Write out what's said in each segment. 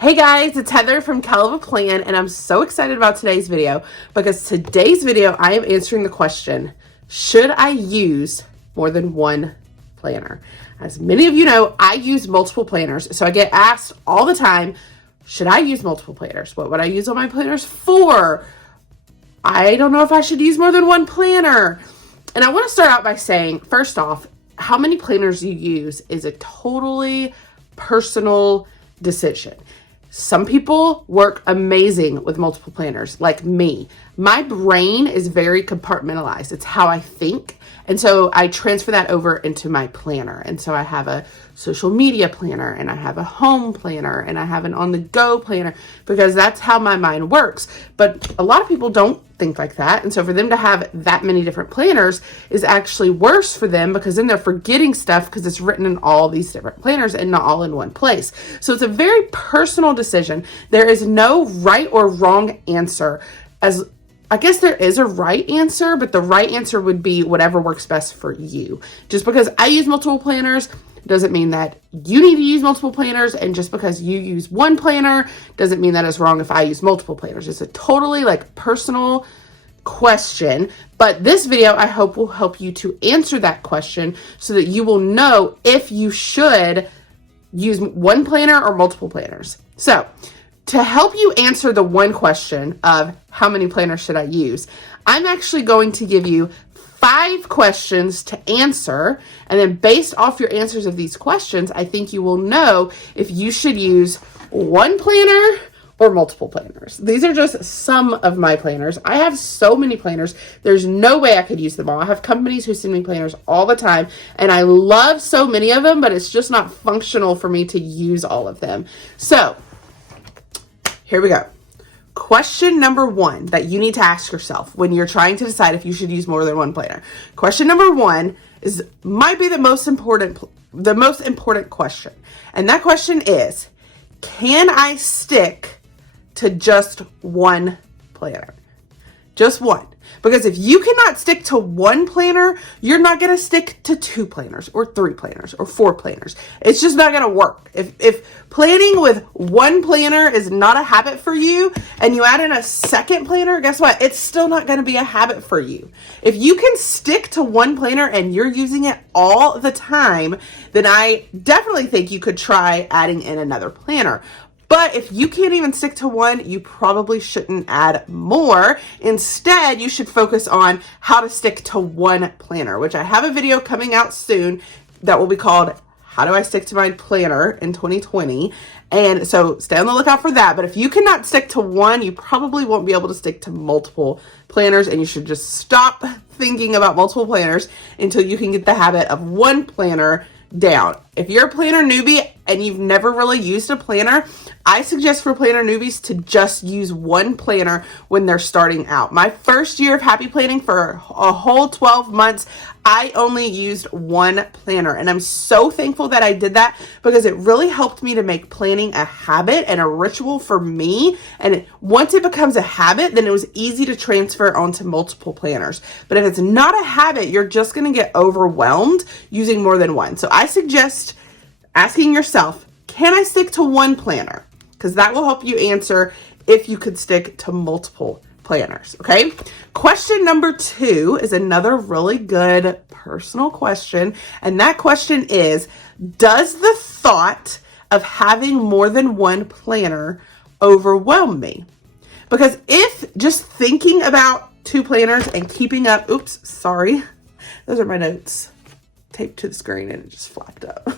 Hey guys, it's Heather from Kell of a Plan, and I'm so excited about today's video because today's video I am answering the question, should I use more than one planner? As many of you know, I use multiple planners, so I get asked all the time, should I use multiple planners? What would I use all my planners for? I don't know if I should use more than one planner. And I want to start out by saying, first off, how many planners you use is a totally personal decision. Some people work amazing with multiple planners, like me. My brain is very compartmentalized. It's how I think. And so I transfer that over into my planner. And so I have a social media planner, and I have a home planner, and I have an on-the-go planner, because that's how my mind works. But a lot of people don't think like that. And so for them to have that many different planners is actually worse for them, because then they're forgetting stuff because it's written in all these different planners and not all in one place. So it's a very personal decision. There is no right or wrong answer. I guess there is a right answer, but the right answer would be whatever works best for you. Just because I use multiple planners doesn't mean that you need to use multiple planners, and just because you use one planner doesn't mean that it's wrong if I use multiple planners. It's a totally personal question, but this video I hope will help you to answer that question so that you will know if you should use one planner or multiple planners. So to help you answer the one question of how many planners should I use, I'm actually going to give you 5 questions to answer, and then based off your answers of these questions, I think you will know if you should use one planner or multiple planners. These are just some of my planners. I have so many planners. There's no way I could use them all. I have companies who send me planners all the time, and I love so many of them, but it's just not functional for me to use all of them. So here we go. Question number 1 that you need to ask yourself when you're trying to decide if you should use more than one planner. Question number 1 might be the most important question. And that question is, can I stick to just one planner? Just one. Because if you cannot stick to one planner, you're not going to stick to 2 planners or 3 planners or 4 planners. It's just not going to work. If planning with one planner is not a habit for you and you add in a second planner, guess what? It's still not going to be a habit for you. If you can stick to one planner and you're using it all the time, then I definitely think you could try adding in another planner. But if you can't even stick to one, you probably shouldn't add more. Instead, you should focus on how to stick to one planner, which I have a video coming out soon that will be called How Do I Stick to My Planner in 2020? And so stay on the lookout for that. But if you cannot stick to one, you probably won't be able to stick to multiple planners, and you should just stop thinking about multiple planners until you can get the habit of one planner down. If you're a planner newbie and you've never really used a planner, I suggest for planner newbies to just use one planner when they're starting out. My first year of happy planning, for a whole 12 months, I only used one planner, and I'm so thankful that I did that, because it really helped me to make planning a habit and a ritual for me. And once it becomes a habit, then it was easy to transfer onto multiple planners. But if it's not a habit, you're just going to get overwhelmed using more than one. So I suggest asking yourself, can I stick to one planner? Because that will help you answer if you could stick to multiple planners, okay? Question number 2 is another really good personal question, and that question is, does the thought of having more than one planner overwhelm me? Because if just thinking about 2 planners and keeping up, oops, sorry, those are my notes taped to the screen and it just flapped up.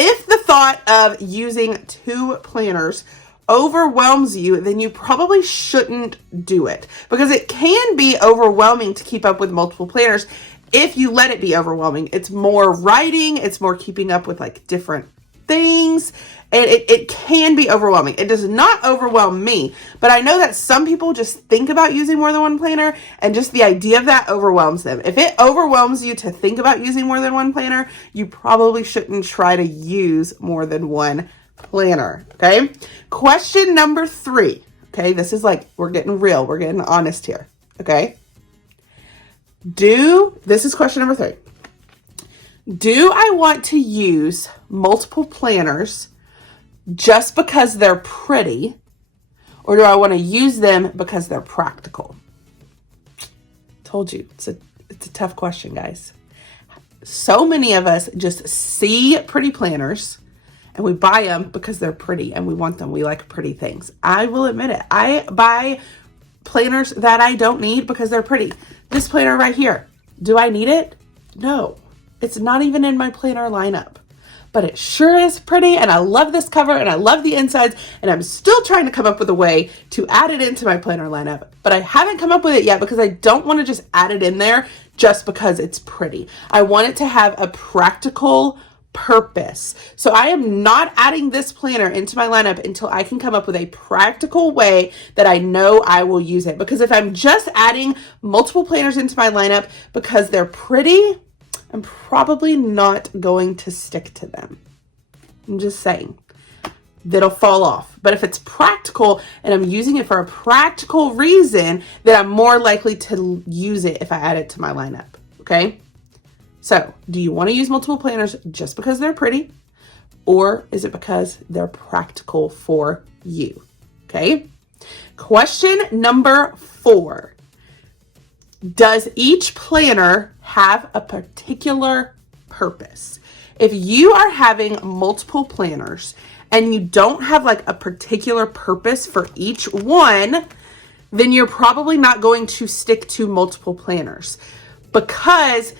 If the thought of using 2 planners overwhelms you, then you probably shouldn't do it, because it can be overwhelming to keep up with multiple planners if you let it be overwhelming. It's more writing, it's more keeping up with different things, and it can be overwhelming. It does not overwhelm me, but I know that some people just think about using more than one planner, and just the idea of that overwhelms them. If it overwhelms you to think about using more than one planner, you probably shouldn't try to use more than one planner, okay? Question number 3, okay? This is we're getting real, we're getting honest here, okay? This is question number 3. Do I want to use multiple planners just because they're pretty, or do I want to use them because they're practical? Told you, it's a tough question, guys. So many of us just see pretty planners and we buy them because they're pretty and we want them. We like pretty things. I will admit it. I buy planners that I don't need because they're pretty. This planner right here, do I need it? No, it's not even in my planner lineup, but it sure is pretty. And I love this cover and I love the insides, and I'm still trying to come up with a way to add it into my planner lineup, but I haven't come up with it yet because I don't want to just add it in there just because it's pretty. I want it to have a practical purpose. So I am not adding this planner into my lineup until I can come up with a practical way that I know I will use it. Because if I'm just adding multiple planners into my lineup because they're pretty, I'm probably not going to stick to them. I'm just saying. That'll fall off. But if it's practical and I'm using it for a practical reason, then I'm more likely to use it if I add it to my lineup. Okay? So, do you want to use multiple planners just because they're pretty? Or is it because they're practical for you? Okay? Question number 4. Does each planner have a particular purpose? If you are having multiple planners and you don't have like a particular purpose for each one, then you're probably not going to stick to multiple planners, because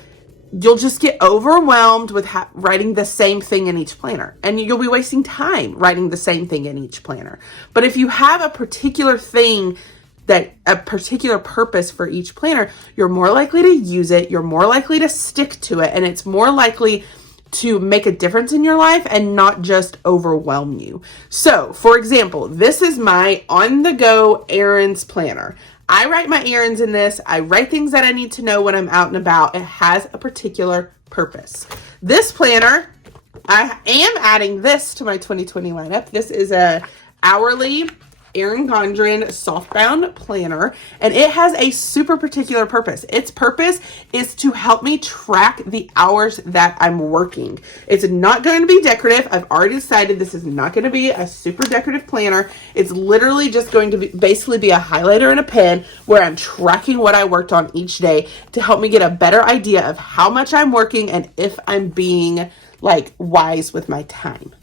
you'll just get overwhelmed with writing the same thing in each planner, and you'll be wasting time writing the same thing in each planner. But if you have a particular thing, that a particular purpose for each planner, you're more likely to use it, you're more likely to stick to it, and it's more likely to make a difference in your life and not just overwhelm you. So, for example, this is my on-the-go errands planner. I write my errands in this. I write things that I need to know when I'm out and about. It has a particular purpose. This planner, I am adding this to my 2020 lineup. This is a hourly Erin Gondren softbound planner, and it has a super particular purpose. Its purpose is to help me track the hours that I'm working. It's not going to be decorative. I've already decided this is not going to be a super decorative planner. It's literally just going to be basically be a highlighter and a pen where I'm tracking what I worked on each day to help me get a better idea of how much I'm working and if I'm being like wise with my time.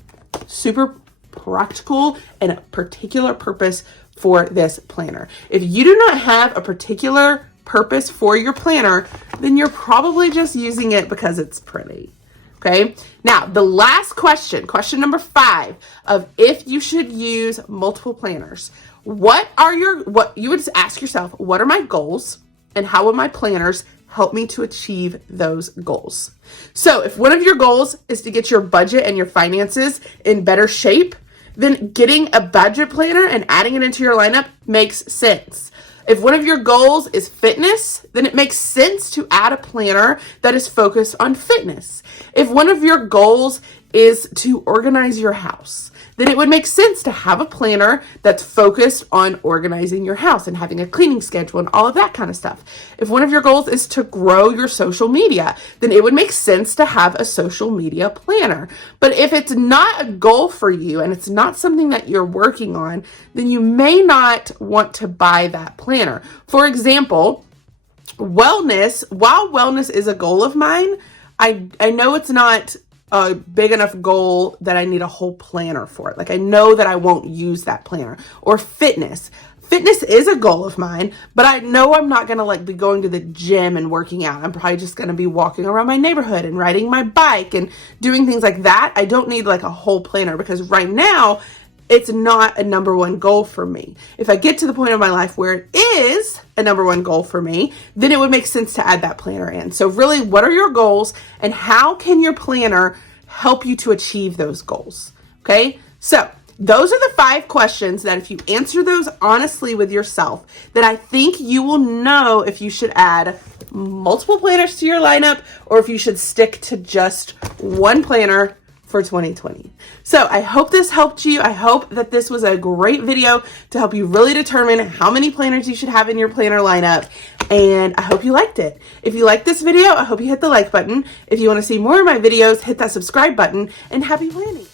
Super practical and a particular purpose for this planner. If you do not have a particular purpose for your planner, then you're probably just using it because it's pretty. Okay. Now, the last question, question number 5 of if you should use multiple planners. What you would ask yourself, what are my goals and how will my planners help me to achieve those goals? So if one of your goals is to get your budget and your finances in better shape, then getting a budget planner and adding it into your lineup makes sense. If one of your goals is fitness, then it makes sense to add a planner that is focused on fitness. If one of your goals is to organize your house, then it would make sense to have a planner that's focused on organizing your house and having a cleaning schedule and all of that kind of stuff. If one of your goals is to grow your social media, then it would make sense to have a social media planner. But if it's not a goal for you and it's not something that you're working on, then you may not want to buy that planner. For example, wellness, while wellness is a goal of mine, I know it's not a big enough goal that I need a whole planner for it. Like I know that I won't use that planner. Or fitness. Fitness is a goal of mine, but I know I'm not going to like be going to the gym and working out. I'm probably just going to be walking around my neighborhood and riding my bike and doing things like that. I don't need like a whole planner because right now it's not a number one goal for me. If I get to the point of my life where it is a number one goal for me, then it would make sense to add that planner in. So really, what are your goals and how can your planner help you to achieve those goals? Okay, so those are the 5 questions that if you answer those honestly with yourself, then I think you will know if you should add multiple planners to your lineup or if you should stick to just one planner for 2020. So I hope this helped you. I hope that this was a great video to help you really determine how many planners you should have in your planner lineup. And I hope you liked it. If you liked this video, I hope you hit the like button. If you want to see more of my videos, hit that subscribe button, and happy planning.